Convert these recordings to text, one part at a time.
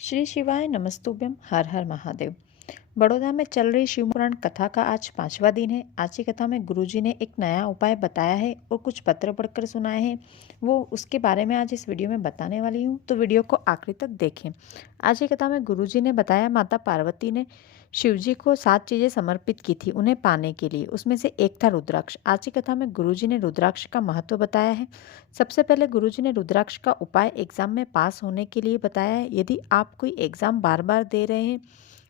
श्री शिवाय नमस्तुभ्यम। हर हर महादेव। बड़ौदा में चल रही शिव पुराण कथा का आज 5वां दिन है। आज की कथा में गुरुजी ने एक नया उपाय बताया है और कुछ पत्र पढ़कर सुनाए हैं। वो उसके बारे में आज इस वीडियो में बताने वाली हूँ, तो वीडियो को आखिरी तक देखें। आज की कथा में गुरुजी ने बताया माता पार्वती ने शिवजी को 7 चीज़ें समर्पित की थी उन्हें पाने के लिए। उसमें से एक था रुद्राक्ष। आज की कथा में गुरुजी ने रुद्राक्ष का महत्व बताया है। सबसे पहले गुरुजी ने रुद्राक्ष का उपाय एग्जाम में पास होने के लिए बताया है। यदि आप कोई एग्जाम बार बार दे रहे हैं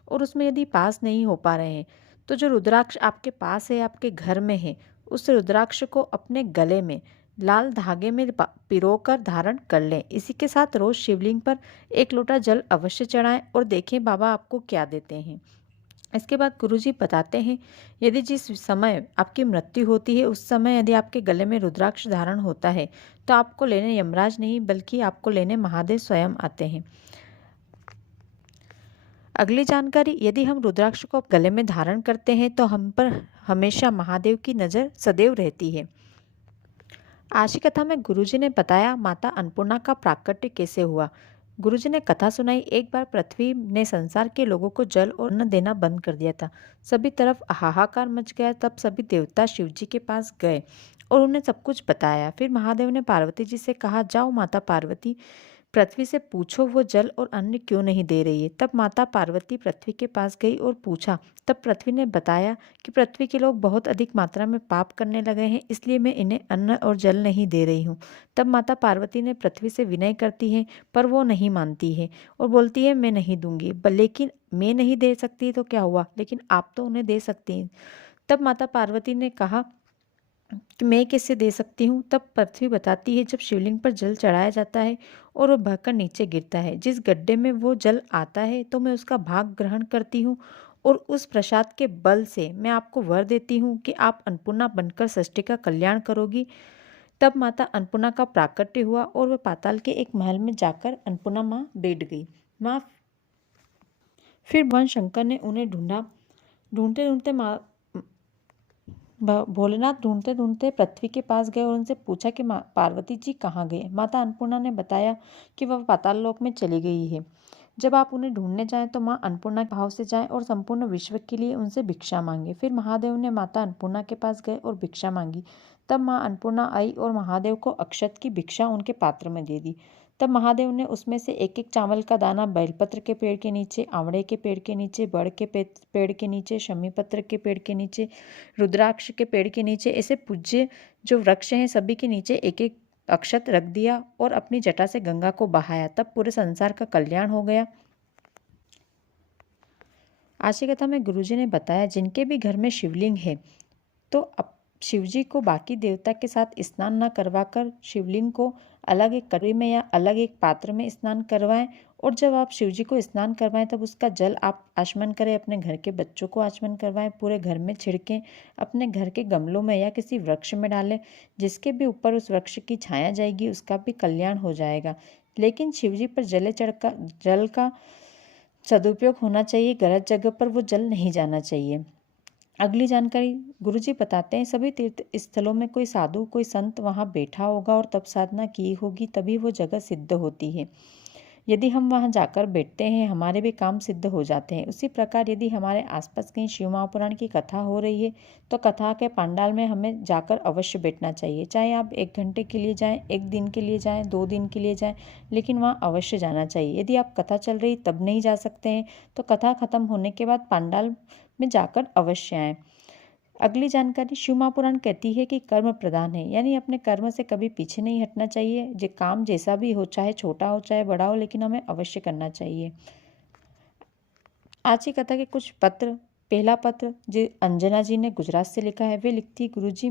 और उसमें यदि पास नहीं हो पा रहे हैं, तो जो रुद्राक्ष आपके पास है, आपके घर में है, उस रुद्राक्ष को अपने गले में लाल धागे में पिरोकर धारण कर लें। इसी के साथ रोज शिवलिंग पर 1 लोटा जल अवश्य चढ़ाएं और देखें बाबा आपको क्या देते हैं। इसके बाद गुरुजी बताते हैं, यदि जिस समय आपकी मृत्यु होती है उस समय यदि आपके गले में रुद्राक्ष धारण होता है, तो आपको लेने यमराज नहीं बल्कि आपको लेने महादेव स्वयं आते हैं। अगली जानकारी, यदि हम रुद्राक्ष को गले में धारण करते हैं तो हम पर हमेशा महादेव की नज़र सदैव रहती है। आज की कथा में गुरुजी ने बताया माता अन्नपूर्णा का प्राकट्य कैसे हुआ। गुरुजी ने कथा सुनाई, एक बार पृथ्वी ने संसार के लोगों को जल और अन्न देना बंद कर दिया था। सभी तरफ हाहाकार मच गया। तब सभी देवता शिवजी के पास गए और उन्हें सब कुछ बताया। फिर महादेव ने पार्वती जी से कहा, जाओ माता पार्वती, पृथ्वी से पूछो वो जल और अन्न क्यों नहीं दे रही है। तब माता पार्वती पृथ्वी के पास गई और पूछा। तब पृथ्वी ने बताया कि पृथ्वी के लोग बहुत अधिक मात्रा में पाप करने लगे हैं, इसलिए मैं इन्हें अन्न और जल नहीं दे रही हूँ। तब माता पार्वती ने पृथ्वी से विनय करती है, पर वो नहीं मानती है और बोलती है मैं नहीं दूंगी। लेकिन मैं नहीं दे सकती तो क्या हुआ, लेकिन आप तो उन्हें दे सकती हैं। तब माता पार्वती ने कहा कि मैं कैसे दे सकती हूँ। तब पृथ्वी बताती है, जब शिवलिंग पर जल चढ़ाया जाता है और वो बहकर नीचे गिरता है, जिस गड्ढे में वो जल आता है तो मैं उसका भाग ग्रहण करती हूँ और उस प्रसाद के बल से मैं आपको वर देती हूँ कि आप अन्नपूर्णा बनकर सृष्टि का कल्याण करोगी। तब माता अन्नपूर्णा का प्राकट्य हुआ और वह पाताल के एक महल में जाकर अन्नपूर्णा माँ बैठ गई। माँ फिर भगवान शंकर ने उन्हें ढूंढा। ढूंढते ढूंढते भोलेनाथ ढूंढते ढूंढते पृथ्वी के पास गए और उनसे पूछा कि पार्वती जी कहाँ गए। माता अन्नपूर्णा ने बताया कि वह पाताल लोक में चली गई है। जब आप उन्हें ढूंढने जाएं तो माँ अन्नपूर्णा के भाव से जाएं और संपूर्ण विश्व के लिए उनसे भिक्षा मांगे। फिर महादेव ने माता अन्नपूर्णा के पास गए और भिक्षा मांगी। तब माँ अन्नपूर्णा आई और महादेव को अक्षत की भिक्षा उनके पात्र में दे दी। तब महादेव ने उसमें से एक एक चावल का दाना बेलपत्र के पेड़ के नीचे, आंवड़े के पेड़ के नीचे, बड़ के पेड़ के नीचे, शमी पत्र के पेड़ के नीचे, रुद्राक्ष के पेड़ के नीचे, ऐसे पूज्य जो वृक्ष हैं सभी के नीचे एक एक अक्षत रख दिया और अपनी जटा से गंगा को बहाया। तब पूरे संसार का कल्याण हो गया। आज की कथा में गुरुजी ने बताया, जिनके भी घर में शिवलिंग है तो शिवजी को बाकी देवता के साथ स्नान न करवाकर शिवलिंग को अलग एक कटोरी में या अलग एक पात्र में स्नान करवाएं और जब आप शिवजी को स्नान करवाएं तब उसका जल आप आचमन करें, अपने घर के बच्चों को आचमन करवाएं, पूरे घर में छिड़कें, अपने घर के गमलों में या किसी वृक्ष में डालें। जिसके भी ऊपर उस वृक्ष की छाया जाएगी उसका भी कल्याण हो जाएगा। लेकिन शिवजी पर जल का सदुपयोग होना चाहिए, गलत जगह पर वो जल नहीं जाना चाहिए। अगली जानकारी, गुरुजी बताते हैं, सभी तीर्थ स्थलों में कोई साधु कोई संत वहाँ बैठा होगा और तब साधना की होगी, तभी वो जगह सिद्ध होती है। यदि हम वहाँ जाकर बैठते हैं हमारे भी काम सिद्ध हो जाते हैं। उसी प्रकार यदि हमारे आसपास कहीं शिव महापुराण की कथा हो रही है तो कथा के पंडाल में हमें जाकर अवश्य बैठना चाहिए। चाहे आप 1 घंटे के लिए जाएं, 1 दिन के लिए जाएं, 2 दिन के लिए जाएं, लेकिन वहाँ अवश्य जाना चाहिए। यदि आप कथा चल रही तब नहीं जा सकते हैं तो कथा खत्म होने के बाद पंडाल में जाकर अवश्य आएँ। अगली जानकारी, शिव महापुराण कहती है कि कर्म प्रधान है, यानी अपने कर्म से कभी पीछे नहीं हटना चाहिए। जो काम जैसा भी हो, चाहे छोटा हो चाहे बड़ा हो, लेकिन हमें अवश्य करना चाहिए। आज की कथा के कुछ पत्र। पहला पत्र जो अंजना जी ने गुजरात से लिखा है, वे लिखती, गुरुजी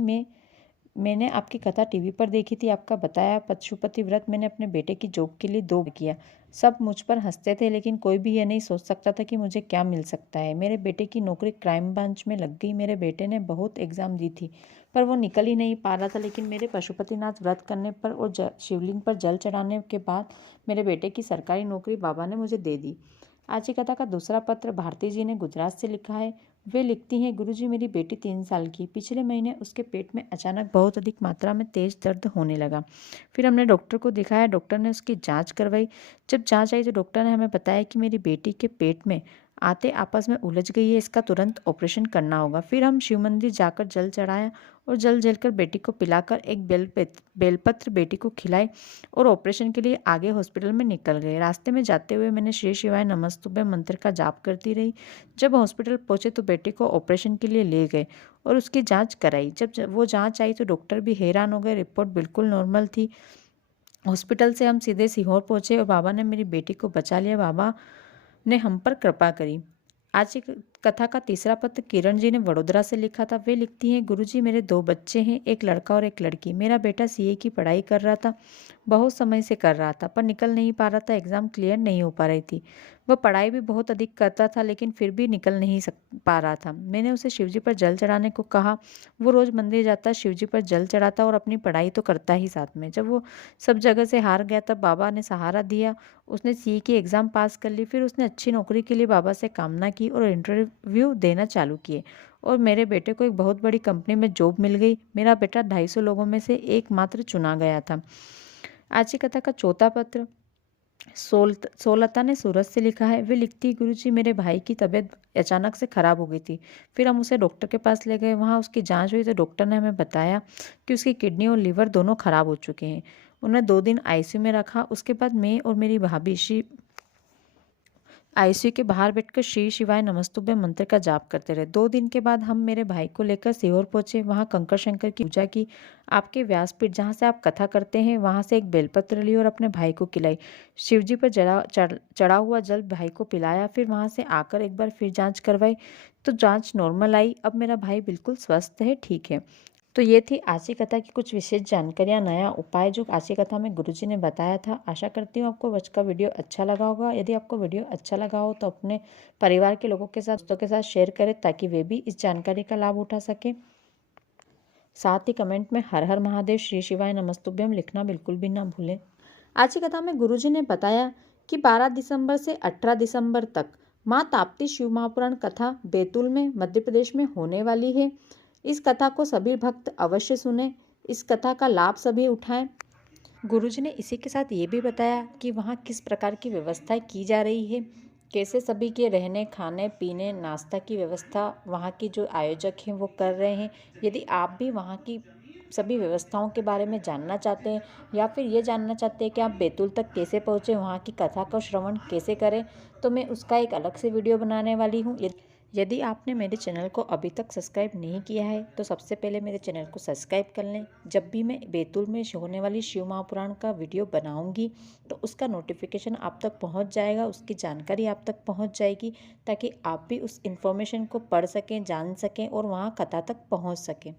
मैंने आपकी कथा टीवी पर देखी थी। आपका बताया पशुपति व्रत मैंने अपने बेटे की जॉब के लिए 2 बार किया। सब मुझ पर हंसते थे, लेकिन कोई भी यह नहीं सोच सकता था कि मुझे क्या मिल सकता है। मेरे बेटे की नौकरी क्राइम ब्रांच में लग गई। मेरे बेटे ने बहुत एग्जाम दी थी पर वो निकल ही नहीं पा रहा था, लेकिन मेरे पशुपतिनाथ व्रत करने पर और शिवलिंग पर जल चढ़ाने के बाद मेरे बेटे की सरकारी नौकरी बाबा ने मुझे दे दी। आज की कथा का दूसरा पत्र भारती जी ने गुजरात से लिखा है। वे लिखती हैं, गुरुजी मेरी बेटी 3 साल की, पिछले महीने उसके पेट में अचानक बहुत अधिक मात्रा में तेज दर्द होने लगा। फिर हमने डॉक्टर को दिखाया, डॉक्टर ने उसकी जांच करवाई। जब जांच आई तो डॉक्टर ने हमें बताया कि मेरी बेटी के पेट में आते आपस में उलझ गई है, इसका तुरंत ऑपरेशन करना होगा। फिर हम शिव मंदिर जाकर जल चढ़ाया और जल जलकर बेटी को पिलाकर एक बेलपत्र बेटी को खिलाए और ऑपरेशन के लिए आगे हॉस्पिटल में निकल गए। रास्ते में जाते हुए मैंने श्री शिवाय नमस्तुभ्य मंत्र का जाप करती रही। जब हॉस्पिटल पहुंचे तो बेटी को ऑपरेशन के लिए ले गए और उसकी जांच कराई। जब वो जांच आई तो डॉक्टर भी हैरान हो गए, रिपोर्ट बिल्कुल नॉर्मल थी। हॉस्पिटल से हम सीधे सीहोर पहुंचे और बाबा ने मेरी बेटी को बचा लिया। बाबा ने हम पर कृपा करी। आज की कथा का तीसरा पत्र किरण जी ने वडोदरा से लिखा था। वे लिखती हैं, गुरुजी मेरे 2 बच्चे हैं, एक लड़का और एक लड़की। मेरा बेटा सीए की पढ़ाई कर रहा था, बहुत समय से कर रहा था पर निकल नहीं पा रहा था, एग्ज़ाम क्लियर नहीं हो पा रही थी। वह पढ़ाई भी बहुत अधिक करता था लेकिन फिर भी निकल नहीं पा रहा था। मैंने उसे शिवजी पर जल चढ़ाने को कहा। वो रोज़ मंदिर जाता, शिवजी पर जल चढ़ाता और अपनी पढ़ाई तो करता ही साथ में। जब वो सब जगह से हार गया तब बाबा ने सहारा दिया। उसने सीए की एग्ज़ाम पास कर ली। फिर उसने अच्छी नौकरी के लिए बाबा से कामना की और इंटरव्यू देना चालू किए और मेरे बेटे को एक बहुत बड़ी कंपनी में जॉब मिल गई। मेरा बेटा 250 लोगों में से एकमात्र चुना गया था। आज की कथा का चौथा पत्र सोलता ने सूरत से लिखा है। वे लिखती, गुरुजी मेरे भाई की तबीयत अचानक से ख़राब हो गई थी। फिर हम उसे डॉक्टर के पास ले गए। वहाँ उसकी जांच हुई तो डॉक्टर ने हमें बताया कि उसकी किडनी और लीवर दोनों खराब हो चुके हैं। उन्हें 2 दिन आईसीयू में रखा। उसके बाद मैं और मेरी भाभी आईसीयू के बाहर बैठकर श्री शिवाय नमस्तुभ्य मंत्र का जाप करते रहे। 2 दिन के बाद हम मेरे भाई को लेकर सीहोर पहुंचे। वहां कंकर शंकर की पूजा की। आपके व्यासपीठ जहां से आप कथा करते हैं वहां से एक बेलपत्र ली और अपने भाई को खिलाई। शिवजी पर चढ़ा हुआ जल भाई को पिलाया। फिर वहां से आकर एक बार फिर जांच करवाई तो जांच नॉर्मल आई। अब मेरा भाई बिल्कुल स्वस्थ है, ठीक है। तो ये थी आज की कथा की कुछ विशेष जानकारियाँ, नया उपाय जो आज की कथा में गुरुजी ने बताया था। आशा करती हूँ आपको आज का वीडियो अच्छा लगा होगा। यदि आपको वीडियो अच्छा लगा हो तो अपने परिवार के लोगों के साथ, दोस्तों के साथ शेयर करें ताकि वे भी इस जानकारी का लाभ उठा सकें। साथ ही कमेंट में हर हर महादेव, श्री शिवाय नमस्तुभ्यम लिखना बिल्कुल भी ना भूलें। आज की कथा में गुरुजी ने बताया कि 12 दिसंबर से 18 दिसंबर तक माँ ताप्ती शिव महापुराण कथा बैतूल में मध्य प्रदेश में होने वाली है। इस कथा को सभी भक्त अवश्य सुने, इस कथा का लाभ सभी उठाएं। गुरुजी ने इसी के साथ ये भी बताया कि वहाँ किस प्रकार की व्यवस्थाएं की जा रही है, कैसे सभी के रहने, खाने, पीने, नाश्ता की व्यवस्था वहाँ की जो आयोजक हैं वो कर रहे हैं। यदि आप भी वहाँ की सभी व्यवस्थाओं के बारे में जानना चाहते हैं या फिर ये जानना चाहते हैं कि आप बैतूल तक कैसे पहुँचे, वहाँ की कथा का श्रवण कैसे करें, तो मैं उसका एक अलग से वीडियो बनाने वाली हूँ। यदि आपने मेरे चैनल को अभी तक सब्सक्राइब नहीं किया है तो सबसे पहले मेरे चैनल को सब्सक्राइब कर लें। जब भी मैं बैतूल में होने वाली शिव महापुराण का वीडियो बनाऊंगी तो उसका नोटिफिकेशन आप तक पहुंच जाएगा, उसकी जानकारी आप तक पहुंच जाएगी ताकि आप भी उस इन्फॉर्मेशन को पढ़ सकें, जान सकें और वहां कथा तक पहुंच सकें।